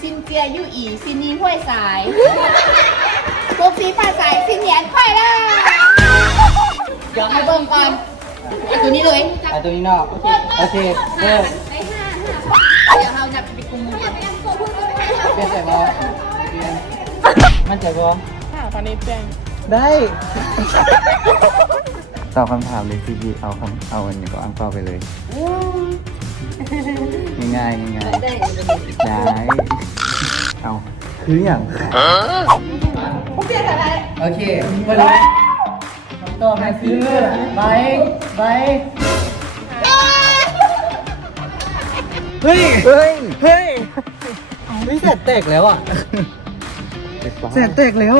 ซินเจียยู่อีซินนีห้วยสายพวกสีฟ้าสายซินแยนค่อยเลยเดี๋ยวให้เบิ่งก่อนเอาตัวนี้เลย ไอตัวนี้เนาะโอเคเริ่ม ได้5เดี๋ยวเราจะไปกุมมือกัน เปลี่ยนใจบอเปลี่ยนมั่นใจบอ ค่ะตอนนี้เปลี่ยน ได้ตอบคำถามเลยซีบีเอาอันนี้ก็อังเปาไปเลยง่ายๆง่ายๆได้เอาคืออย่างโอเควันนี้คำตอบนะคือใบเฮ้ยเฮ้ยไม่แสนแตกแล้วอ่ะแสนแตกแล้ว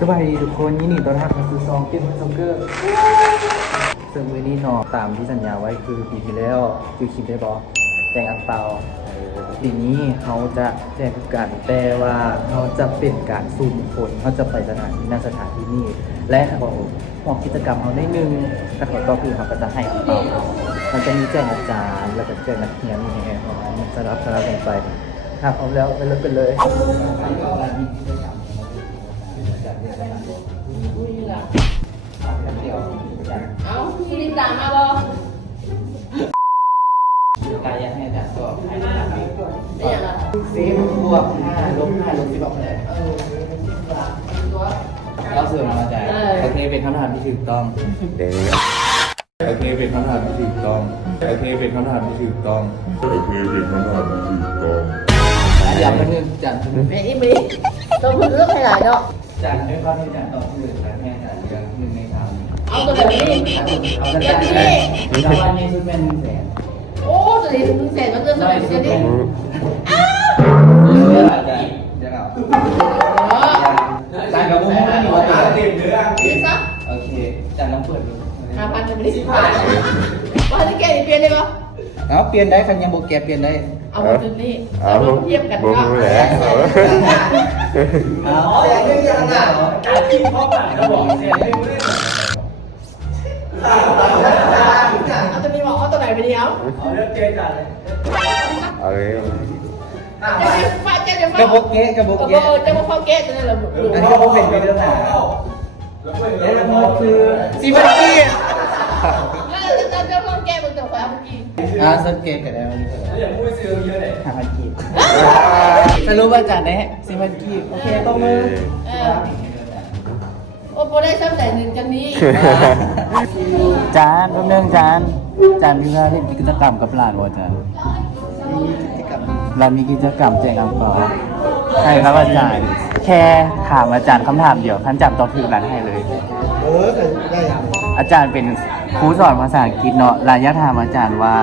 สบายดีทุกคนยินดีต้อนรับเข้าสู่ซองเกมซ็อกเกอร์ซึ่งมือนี้นอตามที่สัญญาไว้คือปีที่แล้วคือคลิปได้บอกแจกอังเปาปีนี้เขาจะแจกกันแต่ว่าเขาจะเป็นการสุ่มคนเขาจะไปสถานที่นั่นสถานที่นี่และเขาบอกกิจกรรมเขาได้หนึ่งถ้าเขาต่อคือเขาก็จะให้อังเปามันจะมีแจกอาจารย์แล้วก็แจกนักเรียนนี่ไงมันจะรับกันไปถ้าพร้อมแล้วไปเลยเลยเอาที่ดินตามมาบอ กายให้อาจารย์ก็ให้ได้ ได้ยังไง 10 บวก 5 ลบ 5 ลบ 10บอกเลยเราเสริมมาอาจารย์โอเคเป็นคำถามที่ถูกต้องโอเคเป็นคำถามที่ถูกต้องอย่ามานึงจันทร์ ไม่อีมีต้องพึ่งเลือกให้หลายเนาะ จันทร์ด้วยความที่จันทร์ตอบถูกแต่แค่อาจารย์เลือก1 ใน 3เอาตัวแบบนี้ เอากันได้รางวัลนี้ชุดเป็น100,000โอ้ตัวนี้ถึงแสนมันเริ่มเป็นเสียดิ อาจารย์จะเอาจานกับบุ้งไม่มีว่าตัว นี่ซะ โอเคจานน้ำเปิดดู 5,000จะไม่ได้10,000ว่าจะแก้เปลี่ยนได้ปะ เอาเปลี่ยนได้คันยังโบแกเปลี่ยนได้ เอามาจุดนี้เอาเทียบกันก็ เอาอย่างนี้อย่างหน้าการกินพ่อปากกระบอกเสียไม่รู้เลยเอาตัวนี้บอกเอาตัวไหนไปเดียว เอาเลือกเจจานเลย เอาเลย กระบอกเกะกระบอกเกะ จะมาเข้าเกตนั่นแหละ อันนี้ก็เป็นไปเรื่องหนาแล้วมันคือซีบันกี้ จะเข้าเกตมึงจะคว้าเมื่อกี้ สังเกตกันแล้วนี่คืออย่างพูดซื้อเยอะเลย5,000 กีบจะรู้ว่าจานได้4,000 กีบโอเคต้องมือ โอ้โหได้ซ้ำแต่หนึ่งจังนี้ จานแป๊บนึงจานมีเวลาเล่นกิจกรรมกับหลานวะจานหลานมีกิจกรรมแจกอังเปาใช่ครับอาจารย์แค่ถามอาจารย์คำถามเดียวท่านจำตอบถูกหลานให้เลยได้อาจารย์เป็นครูสอนภาษาอังกฤษเนาะหลานอยากถามอาจารย์ว่า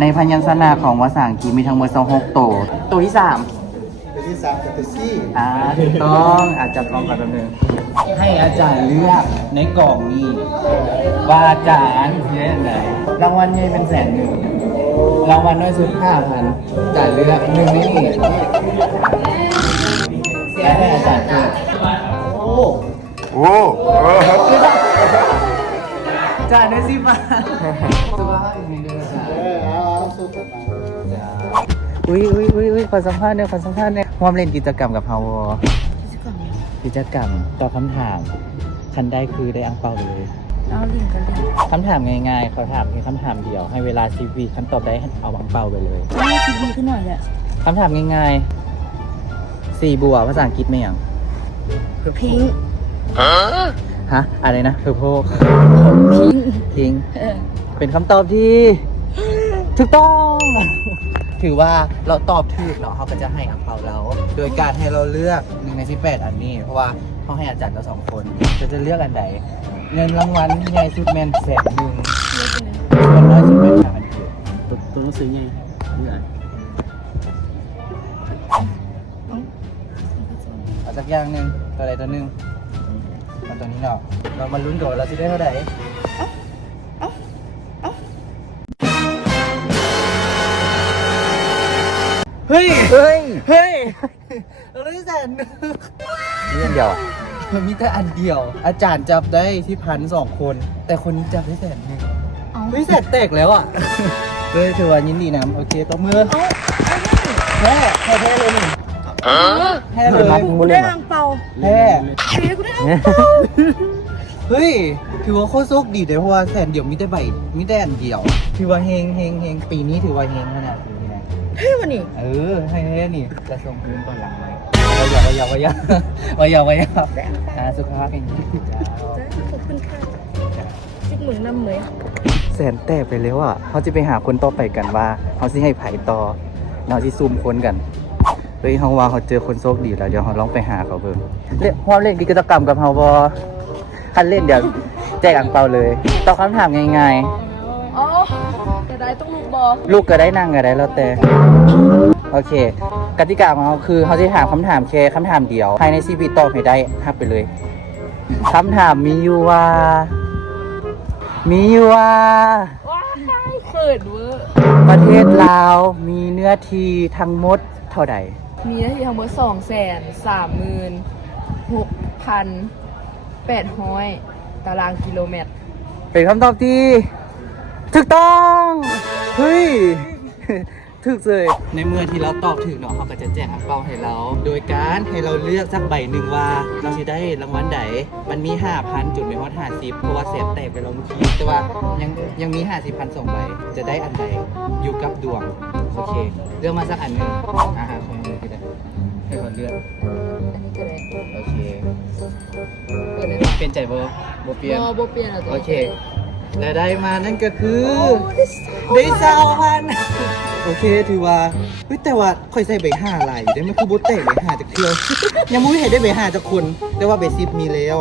ในพยัญชนะของภาษาอังกฤษมีทั้งหมด26ตัวที่3กับตัวซี่ ถูกต้องอาจารย์ลองกันแป๊บนึงให้อาจารย์เลือกในกล่องนี้ว่าอาจารย์เลือกไหนรางวัลใหญ่เป็น100,000รางวัลน้อยสุด5,000อาจารย์เลือก1ในนี้และให้อาจารย์เลือกโอ้ โอ้ อาจารย์ได้10 บาทสุภาพอีกนิดนึงอาจารย์เอาสู้กันไป อุ้ยขอสัมภาษณ์เนี่ยร่วมเล่นกิจกรรมกับเฮากิจกรรมตอบคำถามคันได้คือได้อังเปาเลย เอาลิงกันลิง คำถามง่ายๆขอถามเพียงคำถามเดียวให้เวลา10 วิคันตอบได้เอาอังเปาไปเลย ไม่คิดดีขึ้นหน่อยแหละ คำถามง่ายๆ4 บัวภาษาอังกฤษไม่อย่าง พิง ฮะอะไรนะเพอร์โพ พิง เออ เป็นคำตอบที่ถูกต้อง ถือว่าเราตอบถูกเนาะเขาก็จะให้อังเปาเรา โดยการให้เราเลือก1 ใน 18 อันนี้ เพราะว่าเขาให้อาจารย์เรา2 คนจะเลือกอันไหนเงินรางวัลใหญ่สุดแมน100,000ส่วนน้อยสุดเป็น5,000 กีบ ตัวหนังสือไงนี่ไง เอาสักอย่างหนึ่งตัวใดตัวหนึ่งเอาตัวนี้เนาะเรามาลุ้นก่อนเราจะได้เท่าไหร่เฮ้ยเราได้100,000นี่อันเดียวมันมีแต่อันเดียว อาจารย์จับได้ที่1,200 คน แต่คนนี้จับได้100,000เฮ้ยแสนแตกแล้วอ่ะ เลยถือว่ายินดีนะโอเคตบมือแค่ แพ้เลย กูได้อ่างเปา แพ้ กูได้อ่างเปา เฮ้ยถือว่าโคตรโชคดีเลยเพราะว่าแสนเดียวมีแต่ใบมีแต่อันเดียวถือว่าเฮงปีนี้ถือว่าเฮงขนาดนี้นะ เฮ้ยวันนี้ ให้นี่จะส่งคืนตอนหลังไหมวายสุขภาพแข็งแรงจ้า ขอบคุณค่ะจิกหมึงน้ำเหมย แสนแตกไปแล้วอ่ะเขาจะไปหาคนต่อไปกันว่าเขาสิให้ไผ่ต่อเราสิซูมคนกันเฮ้ยเขาว่าเขาเจอคนโชคดีแล้วเดี๋ยวเขาลองไปหาเขาเบิ่งเล่นกิจกรรมกับเขาบอคันเล่นเดี๋ยวแจกอังเปาเลยตอบคำถามง่าย อ๋อจะได้ต้องลูกบอ ๆลูกก็ได้นั่งก็ได้แล้วแต่โอเคกติกาของเขาคือเขาจะถามคำถามแค่คำถามเดียวภายในชีวิตตอบให้ได้ฮับไปเลยคำถามมีอยู่ว่า ว้ายเขินเวอร์ ประเทศลาวมีเนื้อที่ทั้งหมดเท่าใด มีหน้าที่ทั้งหมด236,800 ตารางกิโลเมตร เป็นคำตอบที่ถูกต้องเฮ้ย ถูกเลยในเมื่อที่เราตอบถูกเนาะเขาก็จะแจกอังเปาให้เรา โดยการให้เราเลือกสักใบหนึ่งว่าเราจะได้รางวัลใดมันมี 5,000 จุดไม่ฮอด50เพราะว่าเสียแตกไปแล้วเมื่อกี้แต่ว่ายังมี 50,000 2 ใบจะได้อันใดอยู่กับดวงโอเคเลือกมาสักอันหนึ่งของมือก็ได้ให้คนเลือก อันนี้ก็ได้ โอเค เปิดเลย เปลี่ยนใจบ่เปลี่ยน บอเปลี่ยนหรอ โอเค และได้มานั่นก็คือได้2,000โอเคถือว่าเฮ้ยแต่ว่าค่อยใส่ใบ5ลายอยู่ได้มันคือบ่แตกใบ5จากเทื่อ ยังบ่มีให้ได้ใบ5จากคน แต่ว่าใบ10มีแล้ว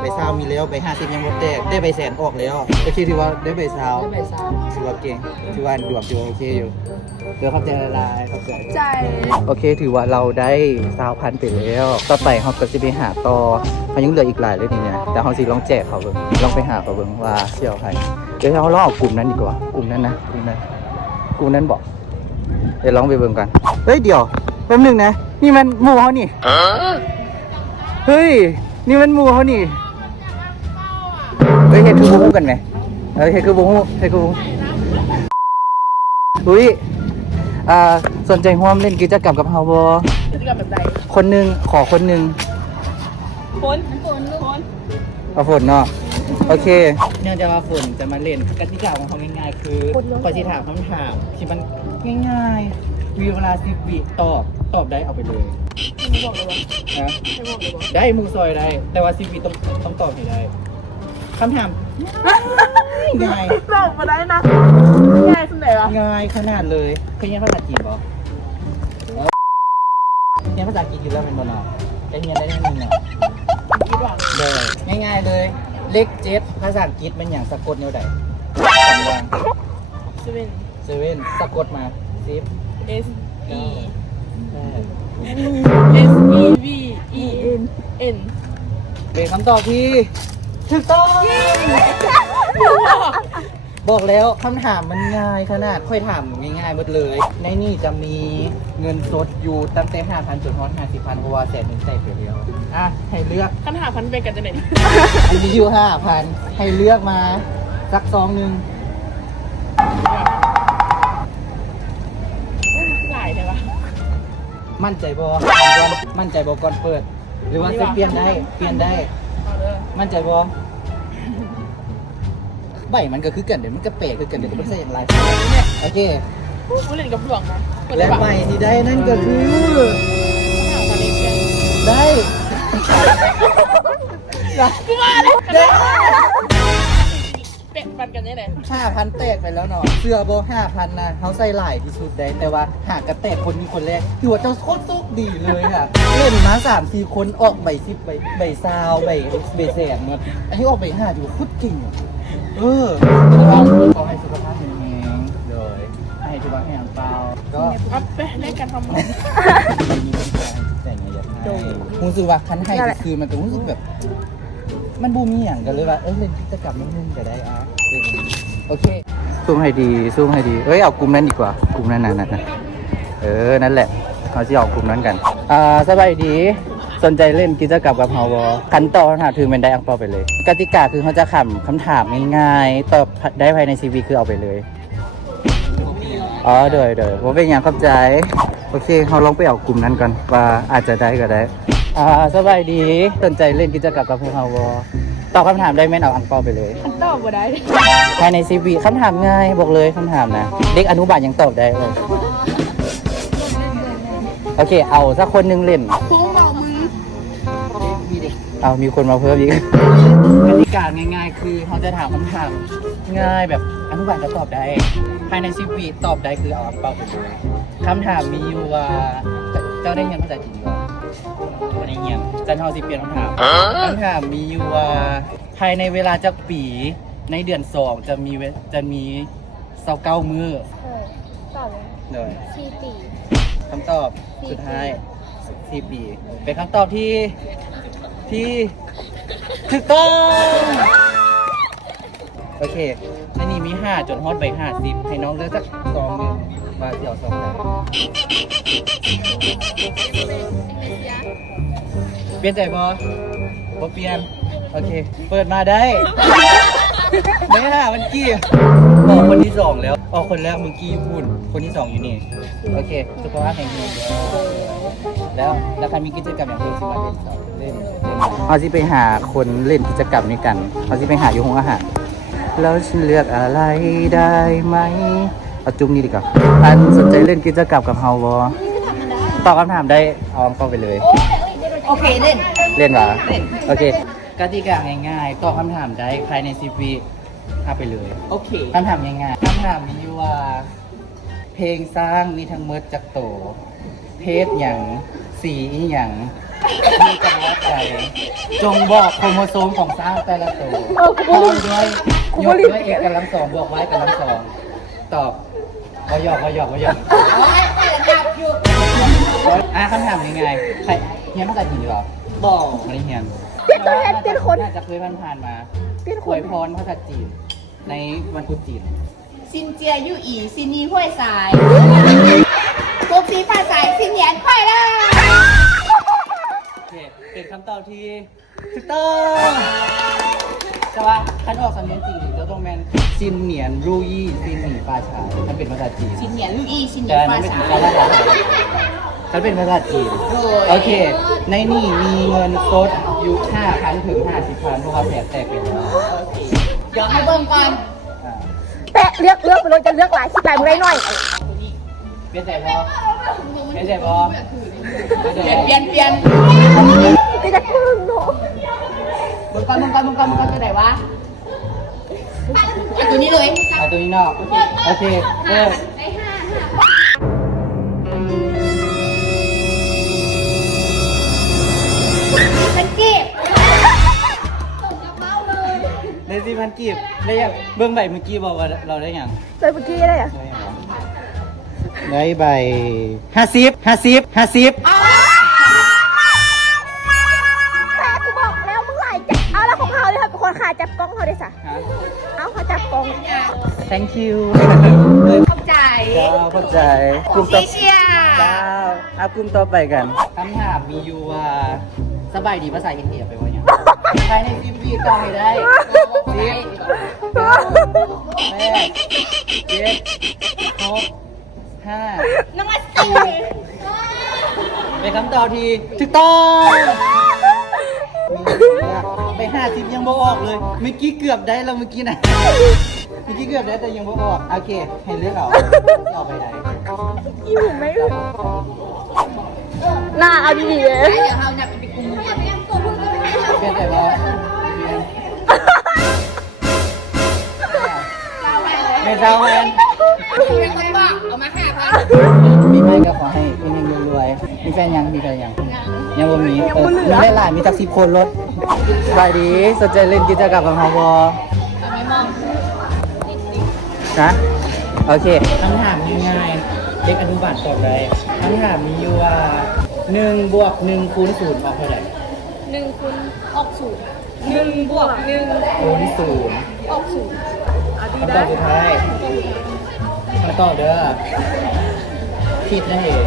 ใบ20มีแล้วใบ50ยังบ่แตกได้ใบแสนออกแล้วโอเคถือว่าได้ใบ20 ได้ใบสาม ถือว่าเก่งถือว่าดวงถือว่าโอเคอยู่เดี๋ยวเข้าใจละลายเข้าใจ ใจ โอเคถือว่าเราได้20,000ไปแล้ว ต่อไปเราก็จะไปหาต่อมันยังเหลืออีกหลายเลยนี่เนี่ยแต่เราสิลองแจกเขาเบิ่งลองไปหาเขาเบิ่งว่าเสี่ยวใครเดี๋ยวเราลองเอากลุ่มนั้นดีกว่ากลุ่มนั้นนะกลุ่มนั้นบอกเดี๋ยวลองไปเบิ่งกันเฮ้ยเดี๋ยวแป๊บนึงนะนี่มันหมู่เขานี่เฮ้ยนี่มันหมู่เขานี่เฮ้ยเฮ็ดคือบ่ฮู้กันไหมเฮ็ดคือบ่ฮู้อุ้ยสนใจร่วมเล่นกิจกรรมกับเฮาบ่ กิจกรรมแบบใด คนหนึ่งขอคนหนึ่ง ฝน เอาฝนเนาะโอเคเนื่องจากว่าฝนจะมาเล่นกติกาของเขาง่ายๆคือปฏิถามคำถามที่มันง่ายๆมีเวลา10 วิตอบได้เอาไปเลย ไม่บอกเลยว่า นะ ไม่บอกเลยว่า ได้มือซอยได้แต่ว่า10 วิต้องตอบให้ได้คำถามง่าย ตอบมาได้นะง่ายสุดไหนวะ ง่ายขนาดเลยเคยเรียนภาษาจีนบ่เรียนภาษาจีนอยู่แล้วเป็นบ่เนาะได้เรียนได้นิดนึงเนาะ คิดว่า เลยง่ายๆเลยเลข7ภาษาอังกฤษเป็นอย่างสะกดแนวใด2อย่าง เซเว่น 7สะกดมา10 S E8 S E V E N N เป็นคำตอบที่ถูกต้องบอกแล้วคำถามมันง่ายขนาดค่อยถามง่ายๆหมดเลย ในนี่จะมีเงินสดอยู่ตั้งแต่ 5,000 จนถึง 50,000เพราะว่าแสนหนึ่งแตกไปแล้วให้เลือก ปัญหาพันเป็นกันจะไหน อันนี้อยู่ 5,000 ให้เลือกมาสักซองหนึ่ง หลายใช่ปะ มั่นใจบ่ก่อนเปิด หรือว่าจะเปลี่ยนได้ เอาเลย มั่นใจบ่ใบมันก็คือกันเดี๋ยวมันก็เปะคือกันเดี๋ยวมันใส่อย่างไรโอเค ผู้เล่นกับหลวงนะ และใบที่ได้นั่นก็คือ ปัญหาพันเองกัน ได้ กูมาเลยเป็ดปันกันได้ไหน 5,000 แตกไปแล้วเนาะเสื้อโบ5,000นะเขาใส่หลายที่สุดได้แต่ว่าหากกระแตกคนนี้คนแรกถือว่าเจ้าโคตรโชคดีเลยค่ะเล่นมา 3-4 คนออกใบ10ใบซาวใบแสนหมดอันนี้ออกใบ5ถือว่าโคตรจริงอ่ะระวังขอให้สุขภาพแข็งแรงเลยให้ทุกวันให้อ่างเปล่าก็ เอาไปเล่นกันทำไม มีคนแฟนแต่งไงอยากให้รู้สึกว่าคันให้คือมันก็รู้สึกแบบ มันบูมีอย่างกันเลยว่าเล่นกิจกรรมนึงก็ได้โอเคซูมให้ดีเอ้ยเอากลุ่มนั้นดีกว่ากลุ่มนั้นนั่นนั่นแหละเขาจะเอากลุ่มนั้นกันสบายดีสนใจเล่นกิจกรรมกับเฮาบ่คันต่อคำถามถือเป็นได้อังเปาไปเลย กติกาคือเขาจะคำถามง่ายๆตอบได้ภายใน CV คือเอาไปเลยเดี๋ยวผมเป็นอย่างเข้าใจ โอเคเราลองไปเอากลุ่มนั้นก่อนว่าอาจจะได้ก็ได้สบายดีสนใจเล่นกิจกรรมกับพวกเราบ่ตอบคำถามได้แม่นเอาอังเปาไปเลย มันตอบบ่ได้ ภายใน10 วิคำถามง่ายบอกเลยคำถามนะเด็กอนุบาลยังตอบได้เลยโอเคเอาสักคนหนึงเล่น คุ้มเอามือ เอามีคนมาเพิ่มอีกกติกาง่ายๆคือเขาจะถามคำถามง่ายแบบอนุบาลก็ตอบได้ภายใน10 วิตอบได้คือเอาอังเปาไปเลยคำถามมีอยู่ว่าเจ้าได้เรียนภาษาจีนหรือเปล่าวันนี้เงียบจันทร์สิเปลี่ยนคำถามมีอยู่ว่าภายในเวลาจักปีในเดือน2จะมี29มื้อ ตอบเลย เลย 4 ปี คำตอบสุดท้าย4 ปีเป็นคำตอบที่ถูกต้องโอเคในนี้มี5จนฮอดไป50ให้น้องเลือกสัก2หนึ่งว่าเดี๋ยว2ได้เปลี่ยนใจบ่เปลี่ยนโอเคเปิดมาได้ไม่ล่ะมันกี้ออกคนที่2แล้วออกคนแรกเมื่อกี้พูดคนที่2อยู่นี่โอเคสุขภาพแข็งแรงแล้วใครมีกิจกรรมอย่างเพิ่มสิมาเล่นเอาสิไปหาคนเล่นกิจกรรมนี้กันเอาสิไปหาอยู่ห้องอาหารแล้วฉันเลือกอะไรได้ไหมเอาจุ่มนี้ดีกว่าอันสนใจเล่นกิจกรรมกับเฮาบ่ตอบคำถามได้เอาอังเปาไปเลย โอเคเล่น เล่นวะโอเคกติกาง่ายๆตอบคำถามได้ภายใน10 วิเอาไปเลย โอเค คำถามง่ายๆคำถามมีอยู่ว่า เพลงสร้างมีทั้งหมดจักโตเพศอย่างสีอีหยังมีกำลังใจจงบอกโครโมโซมของสร้างแต่ละตัวพร้อมด้วยยกด้วยเอกกำลังสองบวกไว้กำลังสองตอบวหยอกโอ้ยเปิดดับอยู่ คำถามยังไงใครเฮียนภาษาจีนหรอ บอก ไม่ได้เฮียน เปลี่ยนตัวแทนเปลี่ยนคน น่าจะเคยผ่านๆมา เปลี่ยนค อวน ยพรภาษาจีนในวันตรุษจีน ซินเจียยู่อีซินีห้วยสายพวกฟีฟ้าสายซินเหยียนค่อยเลย โอเคเป็นคำตอบที่ถูกต้องแต่ว่าคันออกสำเนียงจริงจะต้องแมนซินเหนียนรูยี่ซินหนีปลาชายมันเป็นภาษาจีน ซินเหยียนยู่อีซินเหยี แต่ ยน อัน ฟ้า นั้นเป็น สาย ภาษาไทยฉันเป็นภาษาจีน โดย โอเค ในนี่มีเงินสดอยู่ 5,000 ถึง 50,000เพราะว่าแสนแตกไปแล้ว เดี๋ยวให้เบิ่งก่อน อ่า แปะเลือกไปเลยจะเลือกหลายคิดหลายมือได้หน่อย เปลี่ยนใจพอเปลี่ยนใจพอ เปลี่ยน ก็จะพึ่งเนาะ มึงก่อนตัวไหนวะตัวนี้เลย เอาตัวนี้นอกโอเคเริ่ม เป็นกีบ ได้4,000 กีบได้ยังเบื้องใบเมื่อกี้บอกว่าเราได้ยัง เจอเมื่อกี้ได้อะ ได้ใบ50แต่กูบอกแล้วมึงหลายจับเอาแล้วของเขาเลยค่ะเป็นคนขาจับกล้องเขาได้สะเอาเขาจับกล้อง thank you ขอบใจ เจ้าเข้าใจกลุ่มต่อ เชีย เจ้าเอากลุ่มต่อไปกันคำถามมีอยู่ว่าสบายดีภาษาอินเดียไปว่าอย่างใครในทีมวีก็ให้ได้10 9 8 7 6 5 น้องมาสิ เป็นคำตอบที่ถูกต้องไป50ยังบ่ออกเลยเมื่อกี้เกือบได้แล้วเมื่อกี้นะเมื่อกี้เกือบได้แต่ยังบ่ออกโอเคให้เลือกเอาไปไหน อยู่ไหมหน้าเอาดีๆเลย เดี๋ยวเราเนี่ยไปกุม เปลี่ยนแต่ว่าไม่เศร้าแมน เป็นคนบอกเอามา5,000 มีแฟนก็ขอให้คุณยังรวยๆมีแฟนยังยังบ่มีมีได้หลายมีจัก10 คนรถสบายดีสนใจเล่นกิจกรรมกับเฮาบ่ ไม่มอง นะโอเคคำถามง่ายๆเด็กอนุบาลตอบได้คำถามมีอยู่ว่า1 บวก 1 คูณ 0 ออกเท่าไหร่ 1 คูณออก0 1 บวก 1 คูณ ออก0เอาดี 0คำต ได้ อบสุดท้ายคำตอบเด้อผิดนั่นเอง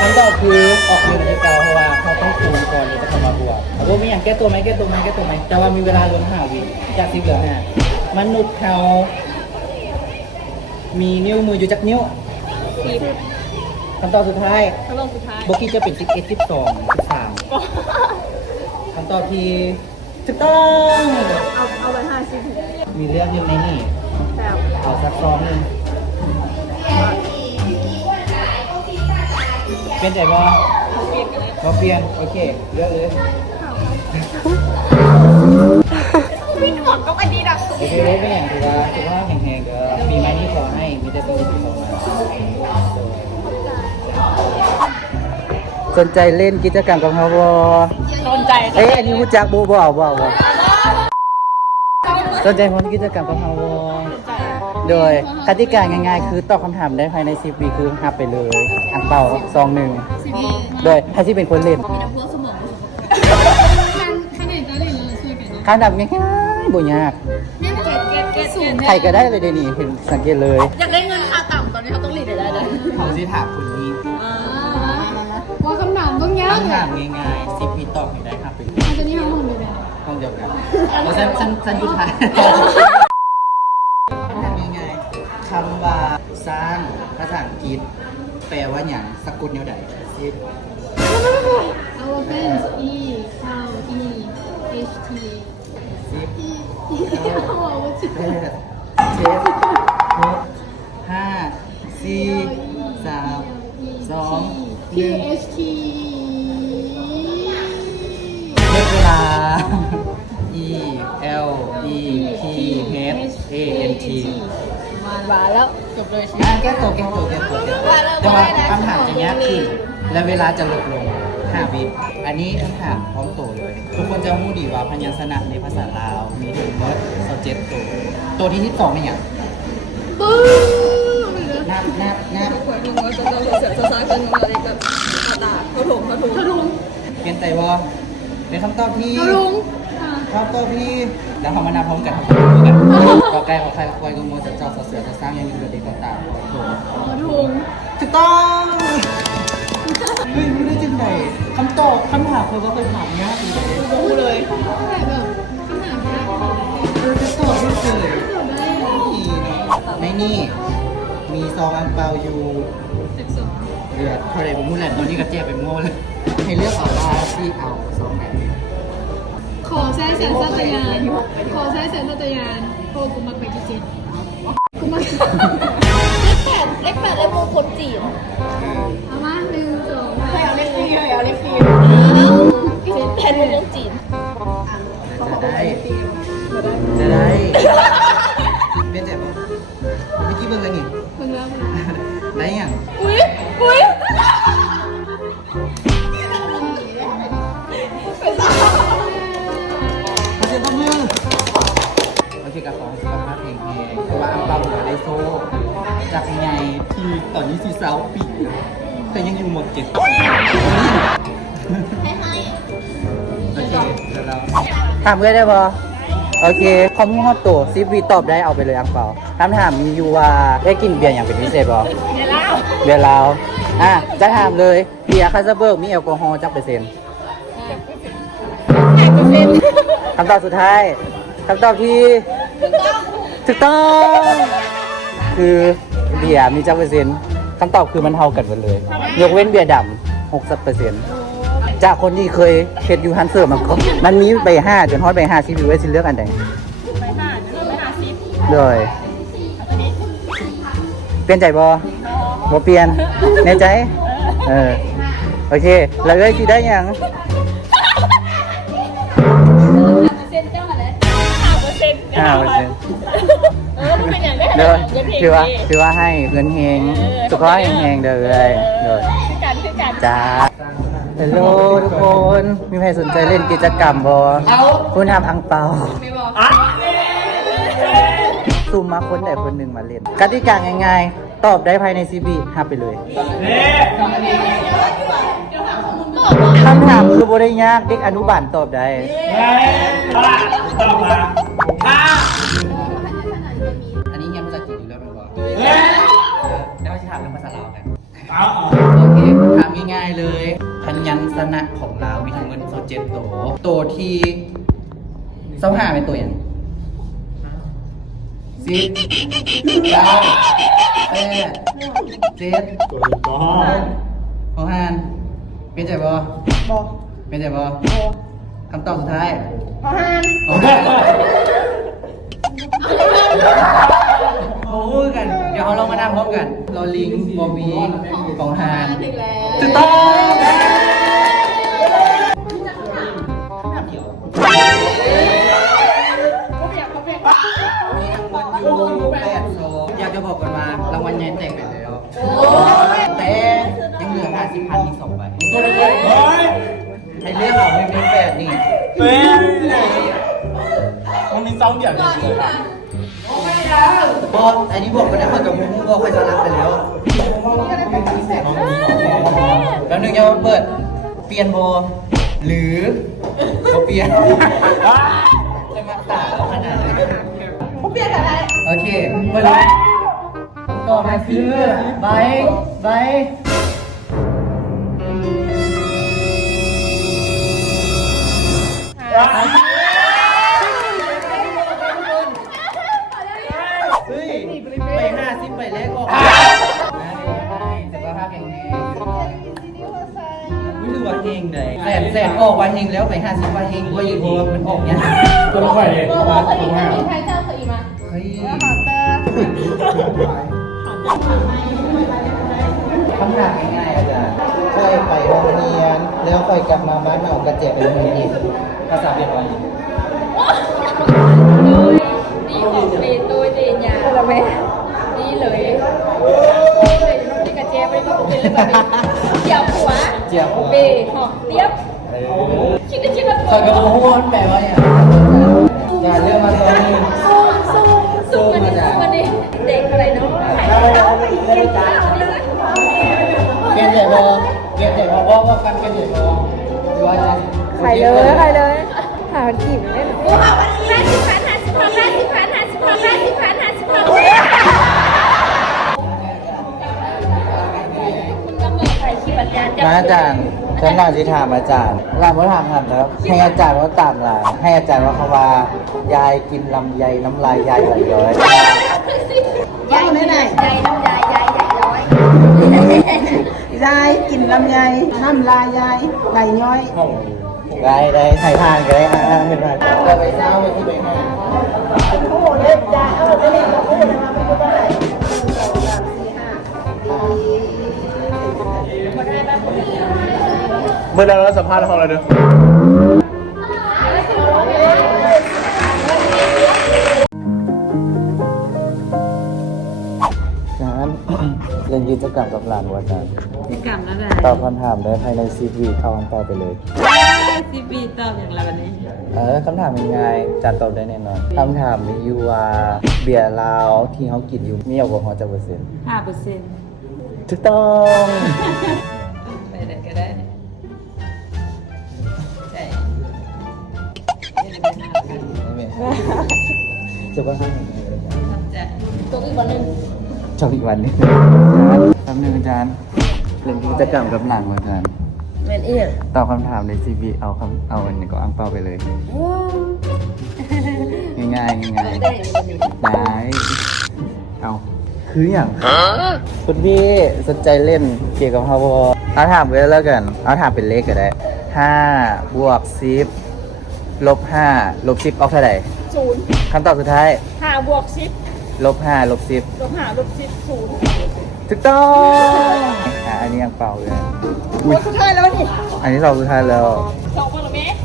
คำตอบคือออก1ที่เก่าเพราะว่าเขาต้องคูณก่อนเลยจะเข้ามาบวกเอาว่ามีอย่างแก้ตัวไหมแต่ว่ามีเวลารวม5 วิจาก10เหลือ5มนุษย์เขามีนิ้วมืออยู่จักนิ้ว 10 คำตอบสุดท้าย คำตอบสุดท้าย โบกี้จะเป็น11 12 13คำตอบที่ถูกต้อง เอาไป50 มีเรื่องอยู่ในนี่ แต่ เอาสักซองหนึ่งเปลี่ยนใจบ่บ่เปลี่ยน โอเคเลือกเลย พี่หมดก็อันนี้ดักสุด โอเคเลยเป็นอย่างที่ว่าสุขภาพแข็งแรงก็ปีใหม่นี้ขอให้มีแต่สิ่งดีๆเข้ามาสนใจเล่นกิจกรรมกับเขาบ่ สนใจ เอ้ยอันนี้รู้จักบ่สนใจพร้อมกิจกรรมกับเขาบ่โดยกติกาง่ายๆ คือตอบคำถามได้ภายใน10 วิคือรับไปเลยอังเปาซองหนึ่งโดยใครที่เป็นคนเล่นข้าดับง่ายๆบ่ยากใครก็ได้เลยเดี๋ยวนี้เห็นสังเกตเลย อยากได้เงินค่าต่ำตอนนี้เขาต้องรีดได้เลย เขาสิถามคนนี้ ว่าคำถามต้องยาก คำถามง่ายๆ10 วิตอบให้ได้ครับไปเลย ตอนนี้ห้องเลยนะ ห้องเดียวกันแล้วฉันอยู่ท้ายคำถามง่ายๆคำว่าซานภาษาอังกฤษแปลว่าอย่างสะกดแนวใด10 elephant e cow e h t 10 8 7 6 5 4 3 2 p h t 1เลิกเวลา E L E P H A N T มาแล้วจบเลย แก้ตัวแต่ว่าคำถามจะยากขึ้นและเวลาจะลดลง5 วิอันนี้คำถามพร้อมโตเลย ทุกคนจะรู้ดีว่าพยัญชนะในภาษาลาวมีถึงหมด27ตัวที่12เป็นอย่าง ปื้อ นับ ขวดลุงก็จะต้องเสือซ้ายกันมาเลยกับตาเขาถุง ทะลุง เปลี่ยนใจวะเป็นคำตอบที่ ทะลุง คำตอบที่แล้วเขามานับพร้อมกันทั้งหมดกันกอไก่ขอไข่ควายงูจะเจ้าเสือจะสร้างยังมีเรือเด็กต่างๆถูก ถุง ถูกต้องเฮ้ยไม่ได้จริงไหนคำตอบคำถามเขาก็เคยถามยากเลย รู้เลย แต่แบบขนาดยาก จะตอบไม่เคย ได้ ในนี่มีซองอังเปาอยู่เดือดเท่าไหร่ผมพูดแหละตอนนี้ก็เจ็บไปโม่เลยให้เลือกเอาว่าที่เอาซองไหน ขอแซ่แสนสัตยานขอแซ่แสนสัตยานโอ้กูมักไปที่7กูมัก เลขแปดเลขมงคลจีน เอามา1 2 ให้เอาเลข4ให้เอาเลข4แผ่นมงคลจีน จะได้เป็นเจ็บปะเมื่อกี้เบิ่งอะไรนี่ มึงแล้วมึง ได้ยัง อุ้ย ขอเสียงปรบมือโอเคกับของสุขภาพแข็งแรงเพราะว่าอังเปาเหลือได้โซ่จากไงที่ตอนนี้ซีซาวปีแต่ยังอยู่หมด7ให้ โอเคเดี๋ยวเราถามเพื่อนได้ปะโอเคคอมมี่ฮอตตัวซีวีตอบได้เอาไปเลยอังเปาคำถามมีอยู่ว่าได้กินเบียร์อย่างเป็นพิเศษปะเบียร์ลาวจะถามเลยเบียร์คาสเบิร์กมีแอลกอฮอล์จักเปอร์เซ็นต์คำตอบสุดท้ายคำตอบที่ถูกต้องคือเบียร์มีจักเปอร์เซ็นต์คำตอบคือมันเท่ากันหมดเลยยกเว้นเบียร์ดำ60%จากคนที่เคยเฮ็ดอยู่ฮันเซอร์มันมีใบ5จนฮอดใบ50อยู่ไว้สิเลือกอันใดเลยเปลี่ยนใจบ่เปลี่ยนแน่ใจโอเคแล้วเอ้ยสิได้หยัง มันเป็นอย่าง เด้อถือว่าให้เงินเฮงสุขภาพแข็งๆเด้อเลยจ้าฮัลโหลทุกคนมีใครสนใจเล่นกิจกรรมบ่คุณทำอังเปาซูมมาคนใดคนหนึ่งมาเล่นกติกาง่ายๆตอบได้ภายใน10 วิรับไปเลยคำถามคือบ่ได้ยากเด็กอนุบาลตอบได้อันนี้ยังภาษาจีนอยู่แล้วเป็นบ่แล้วจะถามเรื่องภาษาลาวกันโอเคถามง่ายๆเลยพยัญชนะของลาวมีทั้งหมด27ตัวที่25เป็นตัวอย่าง 10 9 8 7 ตัวก้อน ของหานเป็นใจบ่ บอ เป็นใจบ่ บอ คำตอบสุดท้าย พอหาน ของหานโอ้ยกัน เดี๋ยวเราลองมานั่งพร้อมกันรอลิงบอบีของหานถูกต้องมีรางวัลอยู่8 โลอยากจะบอกกันมารางวัลใหญ่แตกไปแล้วแต่ยังเหลือ50,000อีก2 ใบให้เรียกเราไม่เป็น8นี่ มันมีซองเดียวเฉย บอกอันนี้บอกไปได้มากับมุ้งบอกใครจะรับไปแล้วแล้วนึงจะมาเปิดเปลี่ยนโบหรือเขาเปลี่ยนจะมาตาเราขนาดนี้ ผมเปลี่ยนอะไร โอเคเปิดเลยต่อมาคือใบเฮ้ยไป50ไปแรกก็สุขภาพแข็งแรงไม่รู้ว่าเฮงเลยแสนออกวันเฮงแล้วไป50วันเฮงก็ยิ่งโหมันออกเนี่ย ๆตัวค่อยเลย เคยอีกไหมใครเจ้าเคยอีกมา เฮ้ยคำถามง่ายๆอาจารย์ค่อยไปโรงเรียนแล้วค่อยกลับมาบ้านเอากระเจี๊ยบไปโรงเรียนอีกภาษาเรียกว่า ดีของดีตัวดียา อะไรไหม ดีเลยดีกระเจี๊ยบไปก็เป็นเลยแบบนี้เจียวหัว เจี๊ยบหัว เบหอมเตี้ยบชิคกี้พาย คอยกระโปรงหัวมันแปลว่าเนี่ยอย่าเรื่องมาตัวนึง สู้มันนี่สู้มันนี่เด็กอะไรเนาะ เกณฑ์ใหญ่พอเกณฑ์ใหญ่พอว่ากันเกณฑ์ใหญ่พอหรือว่าจะ ใครเลยหาจีบเล่น กูหาวันนี้50,000 คุณกำเนิดใครชีพอาจารย์ อาจารย์ฉันน่าจะถามอาจารย์รามว่าถามหันแล้วให้อาจารย์ว่าตามหลังให้อาจารย์ว่าเขาว่ายายกินลำไยน้ำลายยายไหลย้อย ยายไหนยายน้ำยายยายใหญ่ร้อย ยายกินลำไยน้ำลายยายไหลย้อย ได้ถ่ายทานก็ได้เป็นไรจะไปเช้าไปที่ไปห้า โอ้โหเล็บยายไม่เห็นเราพูดเลยว่าไม่รู้ว่าอะไรเมื่อเราสัมภาษณ์ของเราเด้อ จานเล่นกิจกรรมกับหลานว่าจาน กิจกรรมแล้วนะ ตอบคำถามได้ภายใน10 วิเข้าคำตอบไปเลย ซีบีตอบอย่างไรวันนี้ คำถามง่ายๆจานตอบได้แน่นอนคำถามมีอยู่ว่าเบียร์ลาวที่เขากินอยู่มีแอลกอฮอล์จักเปอร์เซ็นต์ 5% ถูกต้อง ไปไหนก็ได้ ใช่ไม่ได้เป็นหน้ากัน สุขภาพแข็งแรง ทำใจ ตัวอีกวันหนึ่ง ชอบอีกวันหนึงแป๊บนึงอาจารย์เล่นกิจกรรมกับหลานว่าจาน แม่นเอียง ตอบคำถามในซีบีเอาอันนี้ก็อังเปาไปเลย ง่ายๆง่ายๆ ได้วันนี้ ได้เอาคืออย่างคุณพี่สนใจเล่นเกี่ยวกับฮาวเอาถามไปแล้วกันเอาถามเป็นเลขก็ได้5 บวก 10 ลบ 5 ลบ 10 ออกเท่าไหร่ 0 คำตอบสุดท้าย 5 บวก 10 ลบ 5 ลบ ลบ5ลบ10 0 10ถูกต้องอันนี้ยังเปล่าเลย คนสุดท้ายแล้วนี่ อันนี้เราสุดท้ายแล้ว 2คนละเมตร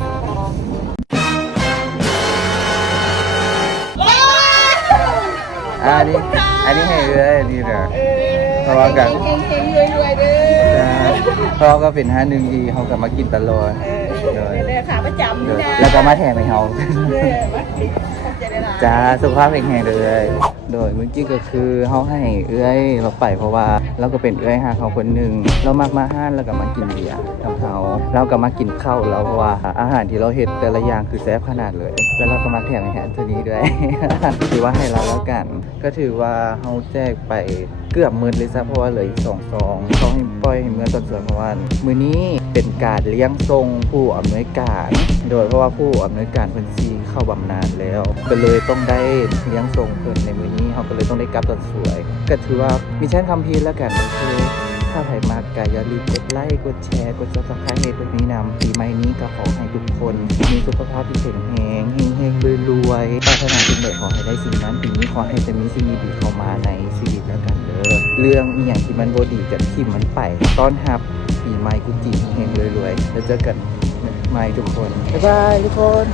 อันนี้ให้เลยนี่แหละเพราะว่ากัน เก่งๆรวยๆเด้อ เพราะก็เป็น5 1 ดีเขากลับมากินตลอด เด้อขาประจำนี่นะ แล้วก็มาแถมให้เขา เด้อมาขอบใจได้หลาย จ้าสุขภาพแข็งแรงเลย โดยเมื่อกี้ก็คือเขาให้เอื้อยเราไปเพราะว่าเราก็เป็นเอื้อยหาเขาคนหนึ่งเรามักมาห้านแล้วก็มากินเบียร์กับเขาเราก็มากินข้าวแล้วเพราะว่าอาหารที่เราเห็ดแต่ละอย่างคือแซ่บขนาดเลย แล้วเราก็มาแถมอาหารตัวนี้ด้วย ถือว่าให้เราแล้วกัน ก็ถือว่าเขาแจกไปเกือบมื้อเลยซะเพราะว่าเหลืออีก2 ซองเขาให้ปล่อยให้มื้อตอนส่วนเพราะว่ามื้อนี้เป็นการเลี้ยงทรงผู้อำนวยการ โดยเพราะว่าผู้อำนวยการเพิ่นซีเขา เข้าบำนาญแล้ว ก็เลยต้องได้เลี้ยงส่งเพิ่นในมื้อนี้เขาก็เลยต้องได้กลับตอนสวยก็ถือว่ามิชชั่นคอมพลีทแล้วกันคือถ้าใครมากก็อย่าลืมกดไลค์กดแชร์กด Subscribe ให้ตัวนี้นำปีใหม่นี้ก็ขอให้ทุกคนมีสุขภาพที่แข็งแรงเฮงๆรวยๆปรารถนาสิ่งใดขอให้ได้สิ่งนั้นปีนี้ขอให้จะมีสิ่งดีๆเข้ามาในชีวิตแล้วกันเด้อเรื่องอหย่างที่มันบ่ดีกับที่มันไปต้อนรับปีใหม่กุจิเฮงๆรวยๆแล้วเจอกันใหม่ทุกคนบ๊ายบายทุกคน